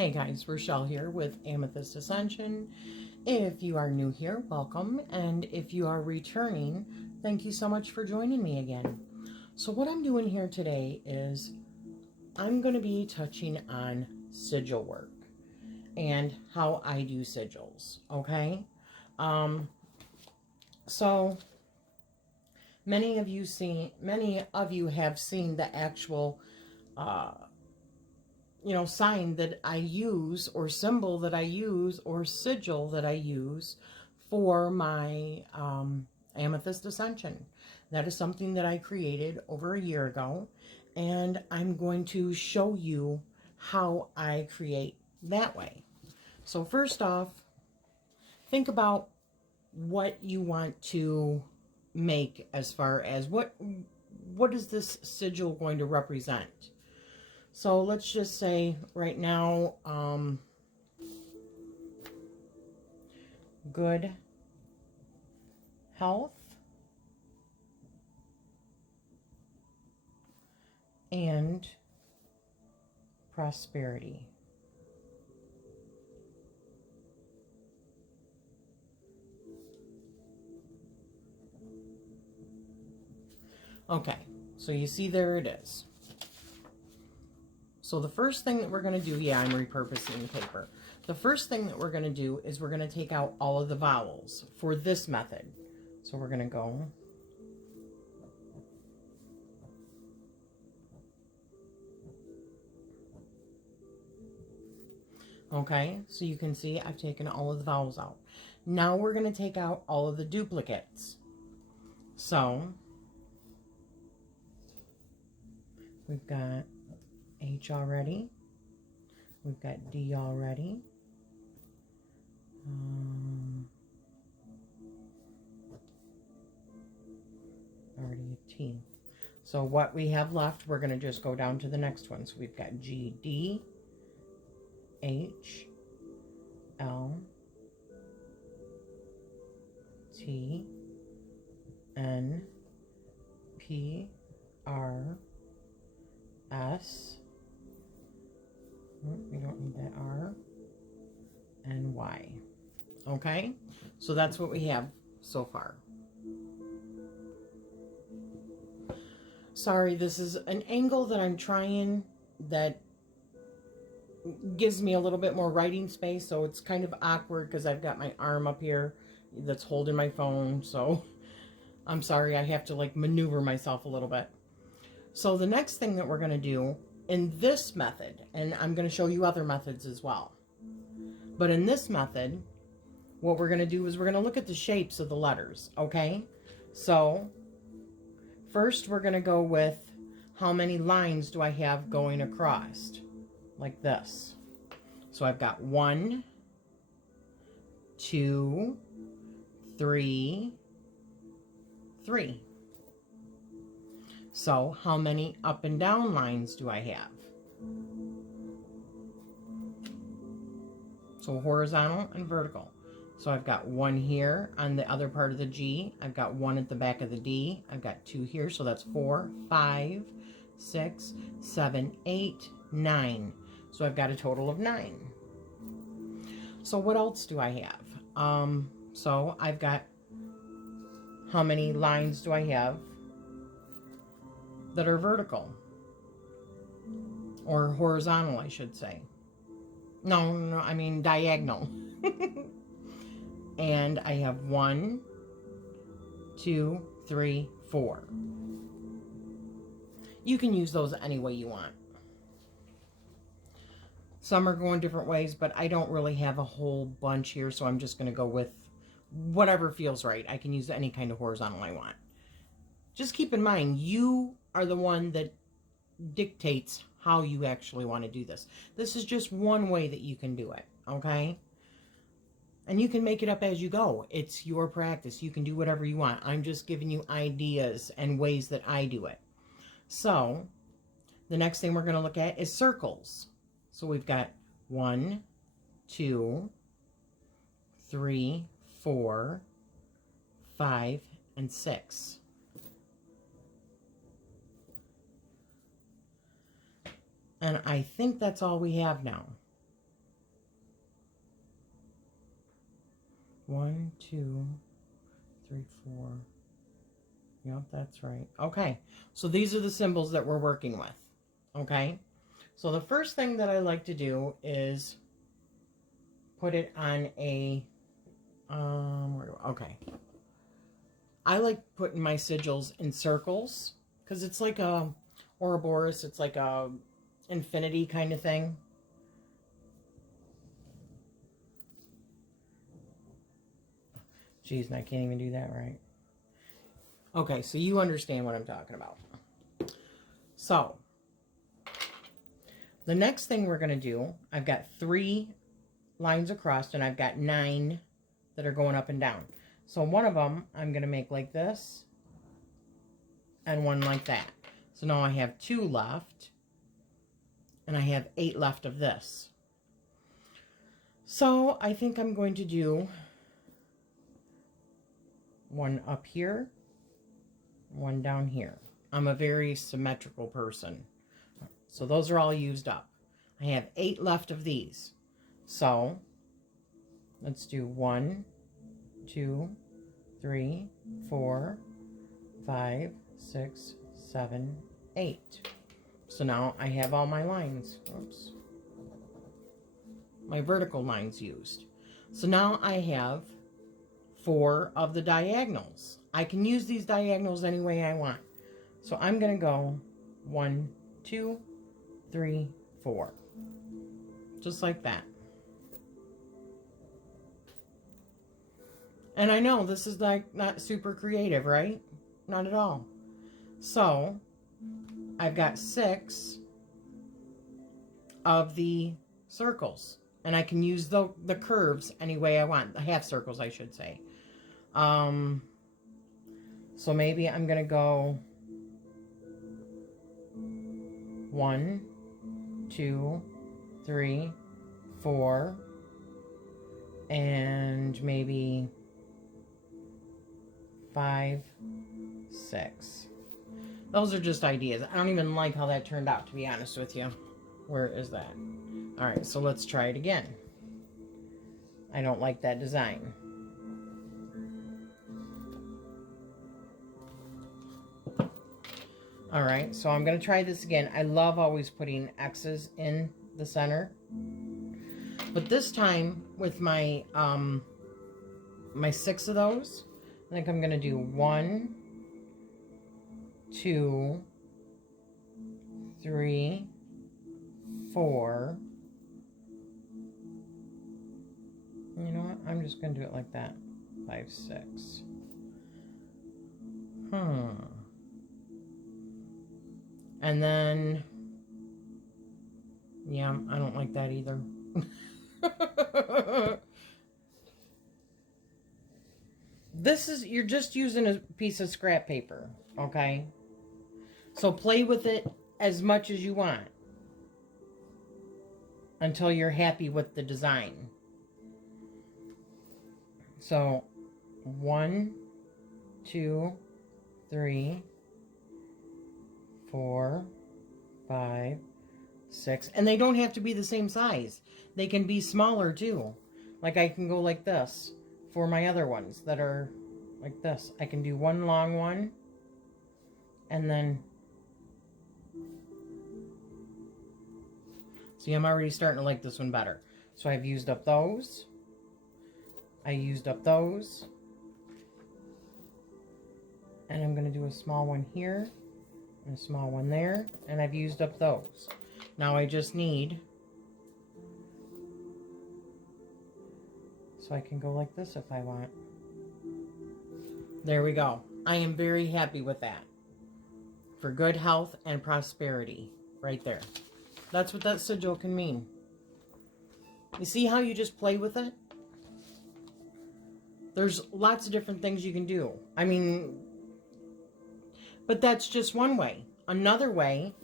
Hey guys, Rachele here with Amethyst Ascension. If you are new here, welcome. And if you are returning, thank you so much for joining me again. So what I'm doing here today is I'm going to be touching on sigil work and how I do sigils, okay? So many of you have seen the actual sign that I use, or symbol that I use, or sigil that I use for my Amethyst Ascension. That is something that I created over a year ago, and I'm going to show you how I create that way. So first off, think about what you want to make as far as what is this sigil going to represent. So let's just say right now, good health and prosperity. Okay, so you see there it is. So the first thing that we're going to do, yeah, I'm repurposing the paper. The first thing that we're going to do is we're going to take out all of the vowels for this method. So we're going to go okay, so you can see I've taken all of the vowels out. Now we're going to take out all of the duplicates. So we've got H already. We've got D already. Already a T. So what we have left, we're going to just go down to the next one. So we've got G, D, H, L, T, N, P, R, S, we don't need that R, and Y. Okay, so that's what we have so far. Sorry, this is an angle that I'm trying that gives me a little bit more writing space, so it's kind of awkward because I've got my arm up here that's holding my phone, so I'm sorry, I have to like maneuver myself a little bit. So the next thing that we're going to do in this method, and I'm going to show you other methods as well, but in this method, what we're going to do is we're going to look at the shapes of the letters, okay? So first we're going to go with how many lines do I have going across, like this. So I've got 1, 2, 3, 3. So how many up and down lines do I have? So horizontal and vertical. So I've got 1 here on the other part of the G. I've got 1 at the back of the D. I've got 2 here. So that's 4, 5, 6, 7, 8, 9. So I've got a total of 9. So what else do I have? So I've got, how many lines do I have that are vertical? Or horizontal, I should say. No, I mean diagonal. And I have 1, 2, 3, 4. You can use those any way you want. Some are going different ways, but I don't really have a whole bunch here, so I'm just going to go with whatever feels right. I can use any kind of horizontal I want. Just keep in mind, you are the one that dictates how you actually want to do this. This is just one way that you can do it, okay? And you can make it up as you go. It's your practice. You can do whatever you want. I'm just giving you ideas and ways that I do it. So the next thing we're going to look at is circles. So we've got 1, 2, 3, 4, 5, and 6. And I think that's all we have now. 1, 2, 3, 4. Yep, that's right. Okay, so these are the symbols that we're working with. Okay, so the first thing that I like to do is put it on a, okay. I like putting my sigils in circles because it's like a Ouroboros, it's like a infinity kind of thing. Jeez, and I can't even do that right. Okay, so you understand what I'm talking about. So, the next thing we're going to do, I've got 3 lines across and I've got 9 that are going up and down. So one of them I'm going to make like this and one like that. So now I have 2 left and I have 8 left of this. So I think I'm going to do one up here, one down here. I'm a very symmetrical person. So those are all used up. I have 8 left of these. So let's do 1, 2, 3, 4, 5, 6, 7, 8. So now I have all my lines. Oops. My vertical lines used. So now I have 4 of the diagonals. I can use these diagonals any way I want. So I'm going to go 1, 2, 3, 4. Just like that. And I know this is like not super creative, right? Not at all. So I've got 6 of the circles. And I can use the curves any way I want. The half circles, I should say. So maybe I'm going to go 1, 2, 3, 4, and maybe 5, 6. Those are just ideas. I don't even like how that turned out, to be honest with you. Where is that? All right, so let's try it again. I don't like that design. All right, so I'm going to try this again. I love always putting X's in the center. But this time, with my my 6 of those, I think I'm going to do 1, 2, 3, 4. You know what? I'm just going to do it like that. 5, 6. And then, yeah, I don't like that either. This is, you're just using a piece of scrap paper, okay? So play with it as much as you want until you're happy with the design. So 1, 2, 3, 4, 5, 6. And they don't have to be the same size. They can be smaller too. Like I can go like this for my other ones that are like this. I can do one long one and then, see, I'm already starting to like this one better. So I've used up those. I used up those. And I'm going to do a small one here and a small one there. And I've used up those. Now I just need, so I can go like this if I want. There we go. I am very happy with that. For good health and prosperity. Right there. That's what that sigil can mean. You see how you just play with it? There's lots of different things you can do. I mean, but that's just one way. Another way,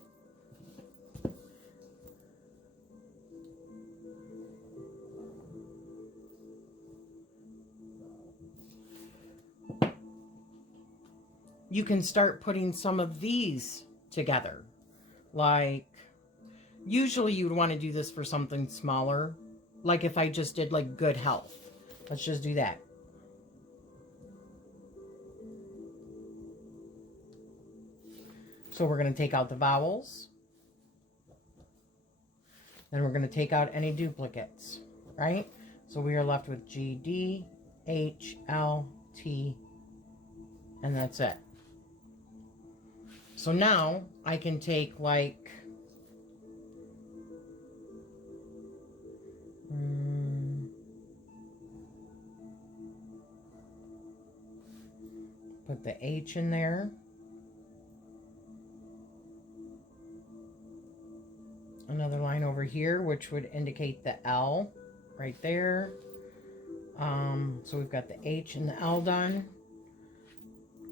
you can start putting some of these together. Like, usually you would want to do this for something smaller. Like if I just did like good health. Let's just do that. So we're going to take out the vowels. Then we're going to take out any duplicates, right? So we are left with G, D, H, L, T, and that's it. So now I can take like, put the H in there. Another line over here, which would indicate the L right there. So we've got the H and the L done.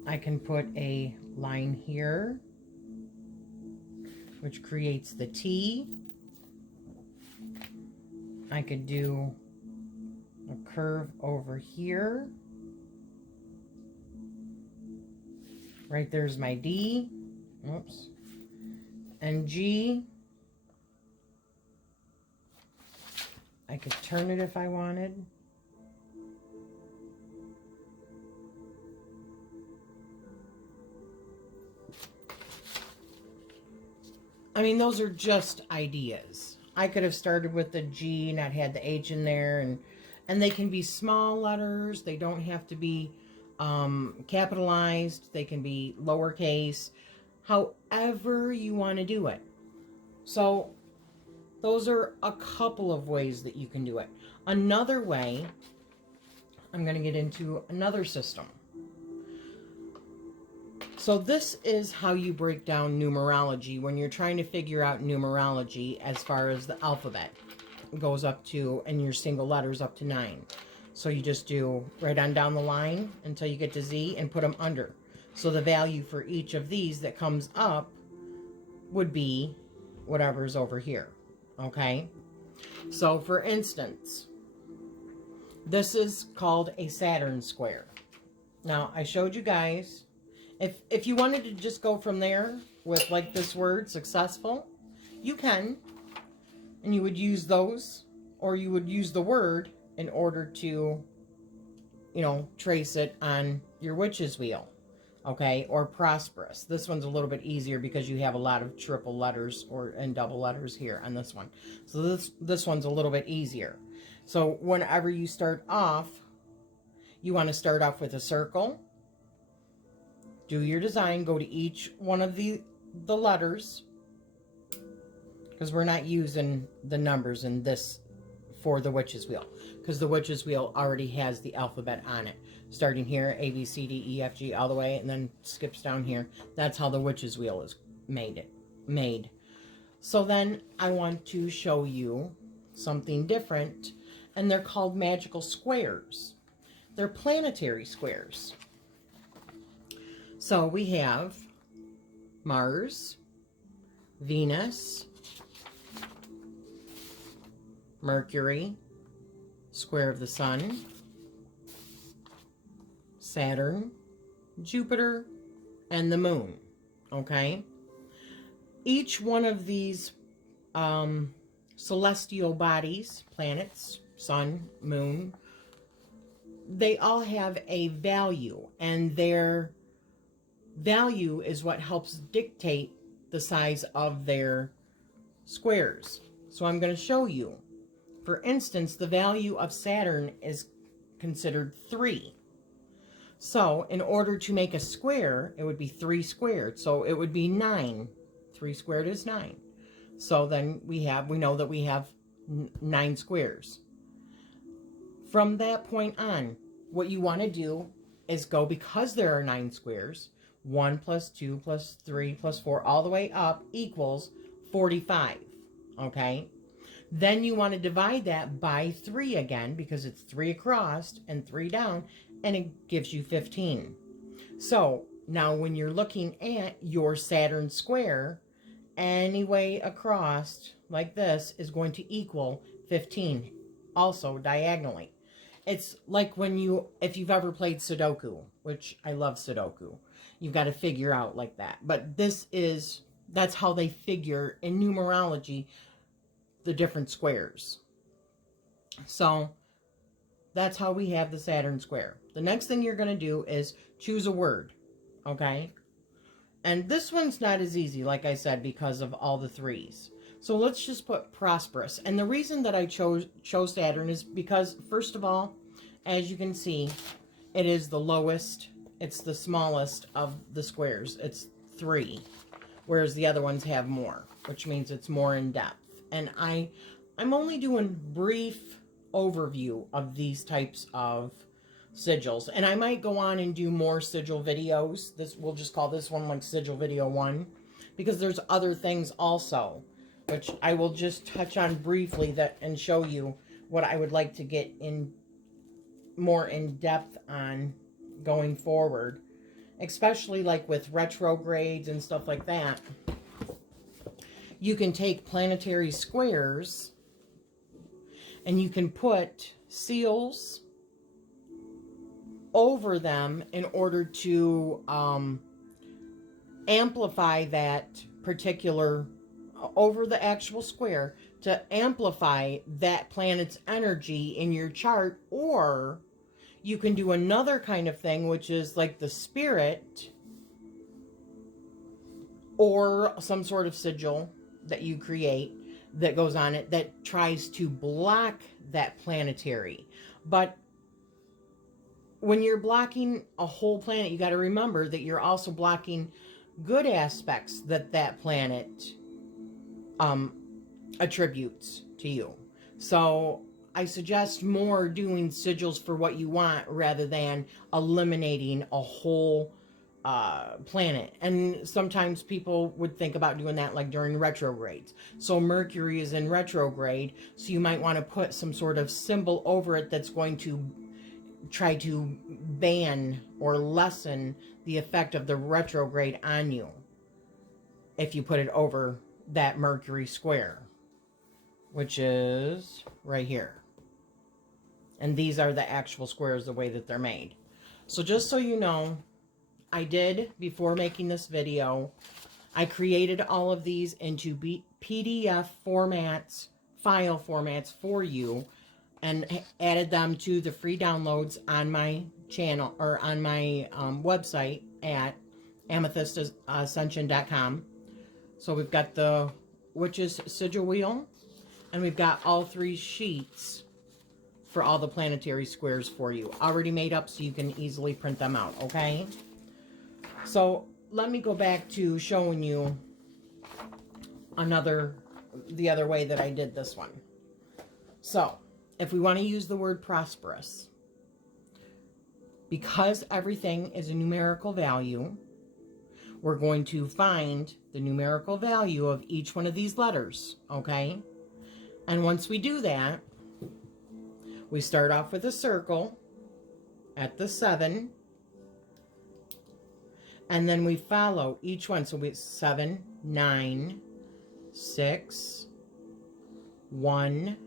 I can put a line here, which creates the T. I could do a curve over here. Right there's my D. Oops. And G. I could turn it if I wanted. I mean, those are just ideas. I could have started with the G, not had the H in there, and they can be small letters. They don't have to be capitalized. They can be lowercase, however you want to do it. So those are a couple of ways that you can do it. Another way, I'm going to get into another system. So this is how you break down numerology when you're trying to figure out numerology as far as the alphabet. It goes up to, and your single letters up to 9. So you just do right on down the line until you get to Z and put them under. So the value for each of these that comes up would be whatever's over here. Okay? So for instance, this is called a Saturn square. Now I showed you guys, if you wanted to just go from there with like this word, successful, you can. And you would use those, or you would use the word in order to, you know, trace it on your witch's wheel. Okay, or prosperous. This one's a little bit easier because you have a lot of triple letters and double letters here on this one. So this one's a little bit easier. So whenever you start off, you want to start off with a circle. Do your design, go to each one of the letters, because we're not using the numbers in this for the witch's wheel, because the witch's wheel already has the alphabet on it. Starting here, A, B, C, D, E, F, G, all the way, and then skips down here. That's how the witch's wheel is made. So then I want to show you something different, and they're called magical squares. They're planetary squares. So we have Mars, Venus, Mercury, square of the Sun, Saturn, Jupiter, and the Moon. Okay? Each one of these celestial bodies, planets, Sun, Moon, they all have a value, and their value is what helps dictate the size of their squares. So I'm going to show you. For instance, the value of Saturn is considered 3. So in order to make a square, it would be 3 squared. So it would be 9. 3 squared is 9. So then we know that we have 9 squares. From that point on, what you want to do is go, because there are 9 squares, 1 plus 2 plus 3 plus 4 all the way up equals 45. Okay? Then you want to divide that by 3 again, because it's 3 across and 3 down, and it gives you 15. So now when you're looking at your Saturn square, any way across like this is going to equal 15, also diagonally. It's like if you've ever played Sudoku, which I love Sudoku, you've got to figure out like that. But that's how they figure in numerology the different squares. So that's how we have the Saturn square. The next thing you're going to do is choose a word, okay? And this one's not as easy, like I said, because of all the threes. So let's just put prosperous. And the reason that I chose Saturn is because, first of all, as you can see, it is the lowest. It's the smallest of the squares. It's 3, whereas the other ones have more, which means it's more in depth. And I'm only doing brief overview of these types of sigils, and I might go on and do more sigil videos. We'll just call this one like sigil video 1, because there's other things also, which I will just touch on briefly and show you what I would like to get in more in depth on going forward, especially like with retrogrades and stuff like that. You can take planetary squares and you can put seals over them in order to amplify that particular, over the actual square, to amplify that planet's energy in your chart. Or you can do another kind of thing, which is like the spirit or some sort of sigil that you create that goes on it that tries to block that planetary. But when you're blocking a whole planet, you got to remember that you're also blocking good aspects that that planet attributes to you. So I suggest more doing sigils for what you want rather than eliminating a whole planet. And sometimes people would think about doing that like during retrogrades. So Mercury is in retrograde, so you might want to put some sort of symbol over it that's going to try to ban or lessen the effect of the retrograde on you if you put it over that Mercury square, which is right here. And these are the actual squares the way that they're made. So just so you know, I did, before making this video, I created all of these into PDF formats, file formats for you, and added them to the free downloads on my channel, or on my website at amethystascension.com. So we've got the Witch's Sigil Wheel, and we've got all 3 sheets for all the planetary squares for you, already made up so you can easily print them out, okay? So let me go back to showing you the other way that I did this one. So if we want to use the word prosperous, because everything is a numerical value, we're going to find the numerical value of each one of these letters, okay? And once we do that, we start off with a circle at the 7, and then we follow each one. So we 7, 9, 6, 1,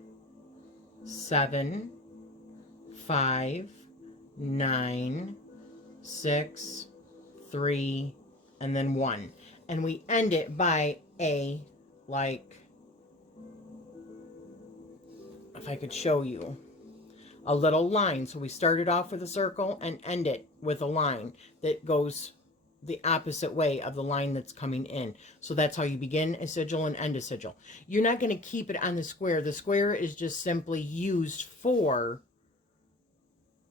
7, 5, 9, 6, 3, and then 1. And we end it by a, like, if I could show you, a little line. So we started off with a circle and end it with a line that goes the opposite way of the line that's coming in. So that's how you begin a sigil and end a sigil. You're not going to keep it on the square. The square is just simply used for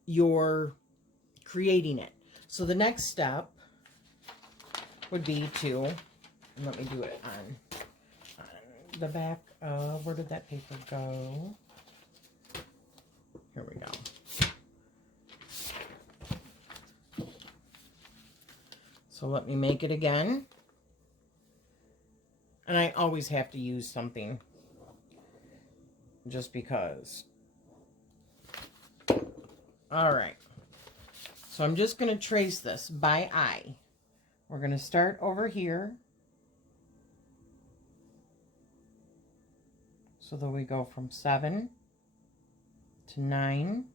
your creating it. So the next step would be to, and let me do it on the back of, where did that paper go? Here we go. So let me make it again. And I always have to use something just because. All right. So I'm just going to trace this by eye. We're going to start over here. So that we go from 7 to 9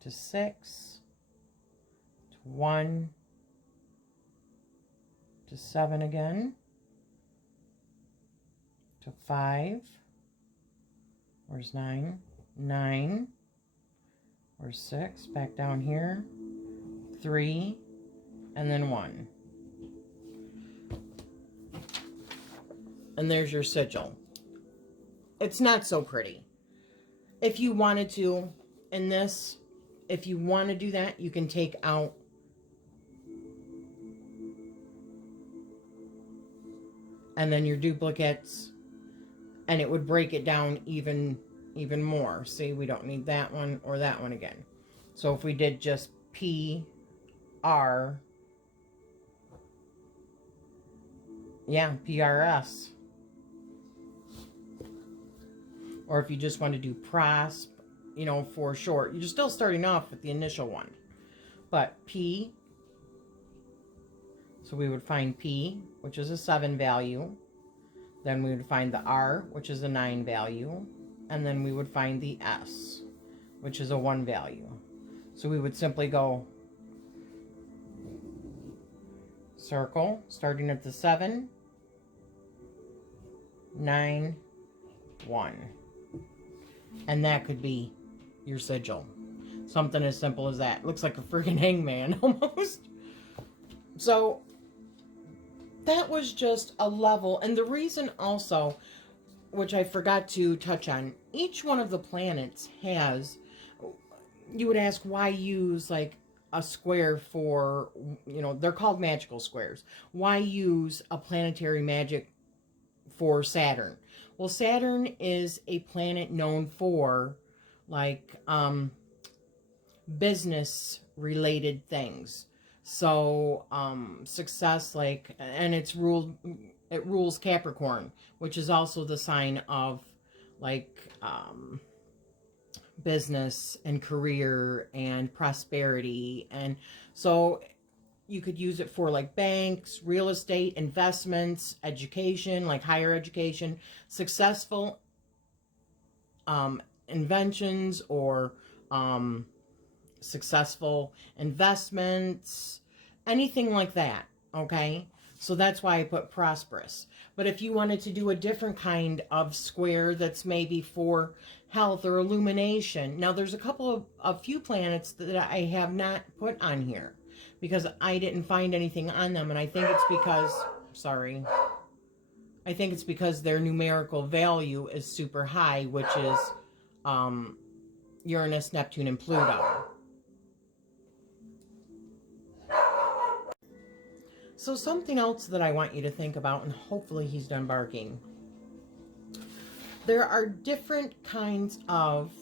to 6 to 1 to 7 again to 5. Where's 9? 9. Where's 6? Back down here. 3 and then 1. And there's your sigil. It's not so pretty. If you wanted to, in this, if you want to do that, you can take out and then your duplicates, and it would break it down even more. See, we don't need that one or that one again. So if we did just P, R, yeah, PRS. Or if you just want to do prosp, you know, for short, you're still starting off with the initial one. But P, so we would find P, which is a 7 value. Then we would find the R, which is a 9 value. And then we would find the S, which is a 1 value. So we would simply go circle, starting at the 7, 9, 1. And that could be your sigil. Something as simple as that. Looks like a freaking hangman almost. So that was just a level. And the reason also, which I forgot to touch on, each one of the planets has, you would ask, why use like a square for, you know, they're called magical squares. Why use a planetary magic for Saturn? Well, Saturn is a planet known for like business related things. So success, like, and it rules Capricorn, which is also the sign of like business and career and prosperity. And so you could use it for like banks, real estate, investments, education, like higher education, successful inventions or successful investments, anything like that. Okay. So that's why I put prosperous. But if you wanted to do a different kind of square that's maybe for health or illumination. Now there's a few planets that I have not put on here because I didn't find anything on them. And I think it's because, I think it's because their numerical value is super high, which is Uranus, Neptune, and Pluto. So something else that I want you to think about, and hopefully he's done barking. There are different kinds of,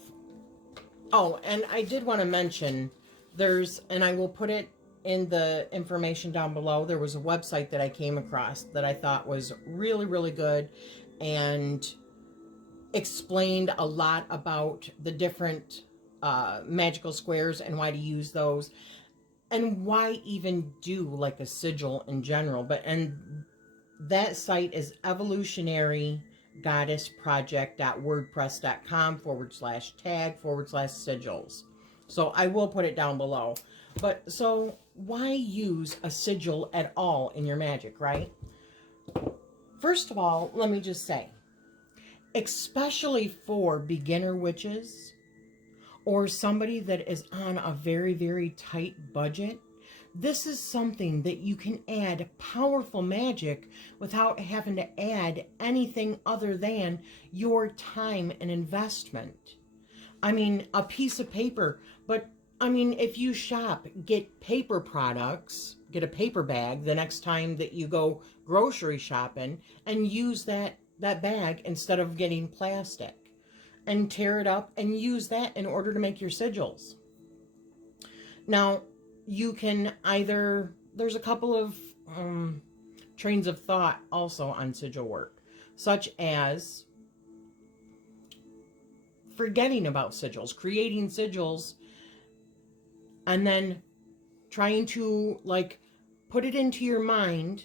oh, and I did want to mention, and I will put it in the information down below, there was a website that I came across that I thought was really, really good and explained a lot about the different magical squares and why to use those. And why even do like a sigil in general. And that site is evolutionarygoddessproject.wordpress.com/tag/sigils. So I will put it down below. But so why use a sigil at all in your magic, right? First of all, let me just say, especially for beginner witches, or somebody that is on a very, very tight budget, this is something that you can add powerful magic without having to add anything other than your time and investment. I mean, a piece of paper, but I mean, if you shop, get paper products, get a paper bag the next time that you go grocery shopping and use that bag instead of getting plastic. And tear it up and use that in order to make your sigils. Now, you can either, there's a couple of trains of thought also on sigil work, such as forgetting about sigils, creating sigils, and then trying to like put it into your mind,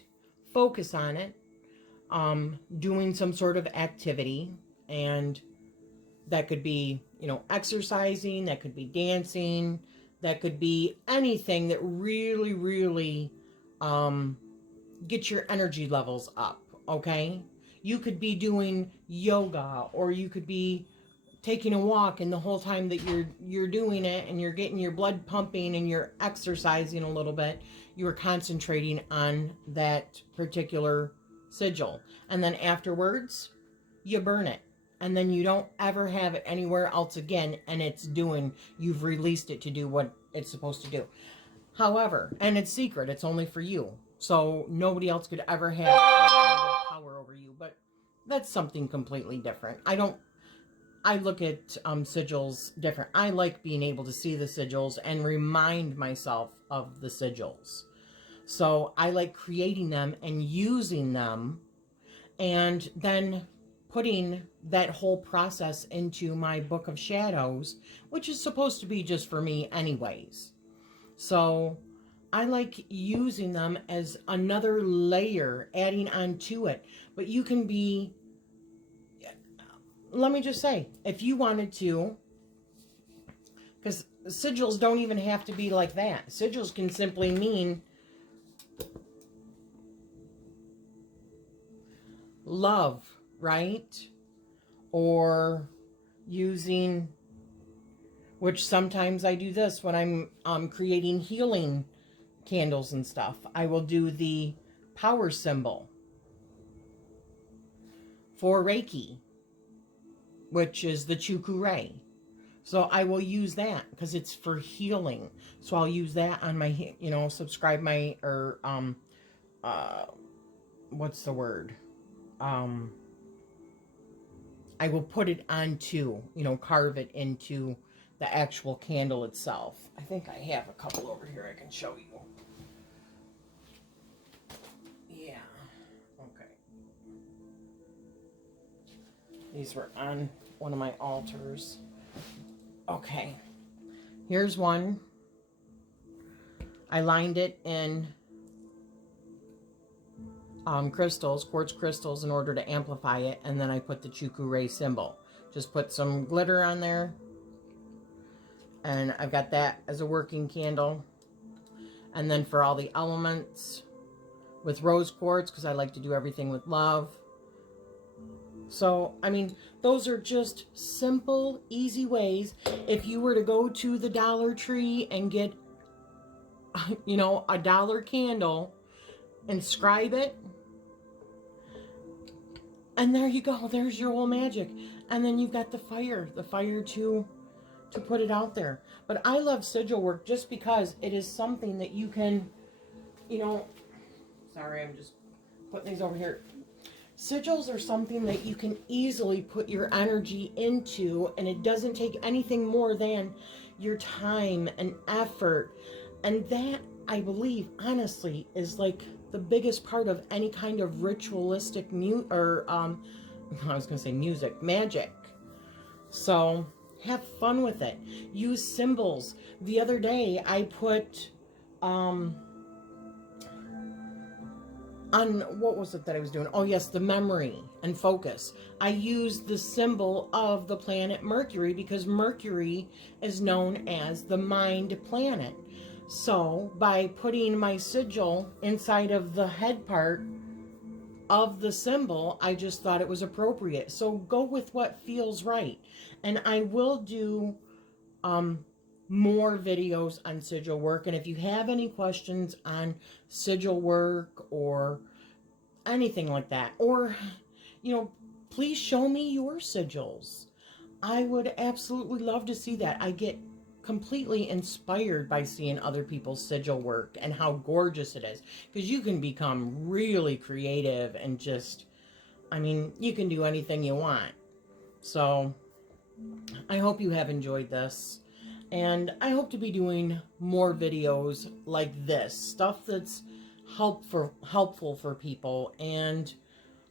focus on it, doing some sort of activity, and that could be, you know, exercising, that could be dancing, that could be anything that really, really gets your energy levels up, okay? You could be doing yoga, or you could be taking a walk, and the whole time that you're doing it and you're getting your blood pumping and you're exercising a little bit, you're concentrating on that particular sigil. And then afterwards, you burn it. And then you don't ever have it anywhere else again. And you've released it to do what it's supposed to do. However, and it's secret, it's only for you. So nobody else could ever have that kind of power over you. But that's something completely different. I look at sigils different. I like being able to see the sigils and remind myself of the sigils. So I like creating them and using them, and then putting that whole process into my book of shadows, which is supposed to be just for me anyways. So I like using them as another layer, adding on to it. But you can be, let me just say, if you wanted to, because sigils don't even have to be like that. Sigils can simply mean love, right? Or using, which sometimes I do this when I'm creating healing candles and stuff. I will do the power symbol for Reiki, which is the Chukure. So I will use that because it's for healing. So I'll use that on my, subscribe my, or, what's the word? I will put it onto, carve it into the actual candle itself. I think I have a couple over here I can show you. Yeah. Okay. These were on one of my altars. Okay. Here's one. I lined it in crystals, quartz crystals, in order to amplify it, and then I put the Chukure symbol. Just put some glitter on there, and I've got that as a working candle. And then for all the elements, with rose quartz, because I like to do everything with love. So, I mean, those are just simple, easy ways. If you were to go to the Dollar Tree and get, a $1 candle, inscribe it, and there you go. There's your whole magic. And then you've got the fire to put it out there. But I love sigil work just because it is something that you can, sorry, I'm just putting these over here. Sigils are something that you can easily put your energy into, and it doesn't take anything more than your time and effort. And that, I believe, honestly, is like the biggest part of any kind of ritualistic magic. So have fun with it. Use symbols. The other day I put on, what was it that I was doing? Oh yes, the memory and focus. I used the symbol of the planet Mercury because Mercury is known as the mind planet. So by putting my sigil inside of the head part of the symbol, I just thought it was appropriate. So go with what feels right. And I will do more videos on sigil work. And if you have any questions on sigil work or anything like that, or, please show me your sigils. I would absolutely love to see that. I get completely inspired by seeing other people's sigil work and how gorgeous it is, because you can become really creative and just, you can do anything you want. So I hope you have enjoyed this, and I hope to be doing more videos like this, stuff that's helpful for people, and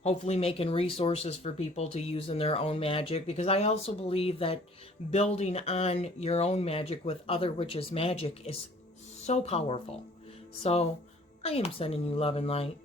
hopefully making resources for people to use in their own magic, because I also believe that building on your own magic with other witches' magic is so powerful. So I am sending you love and light.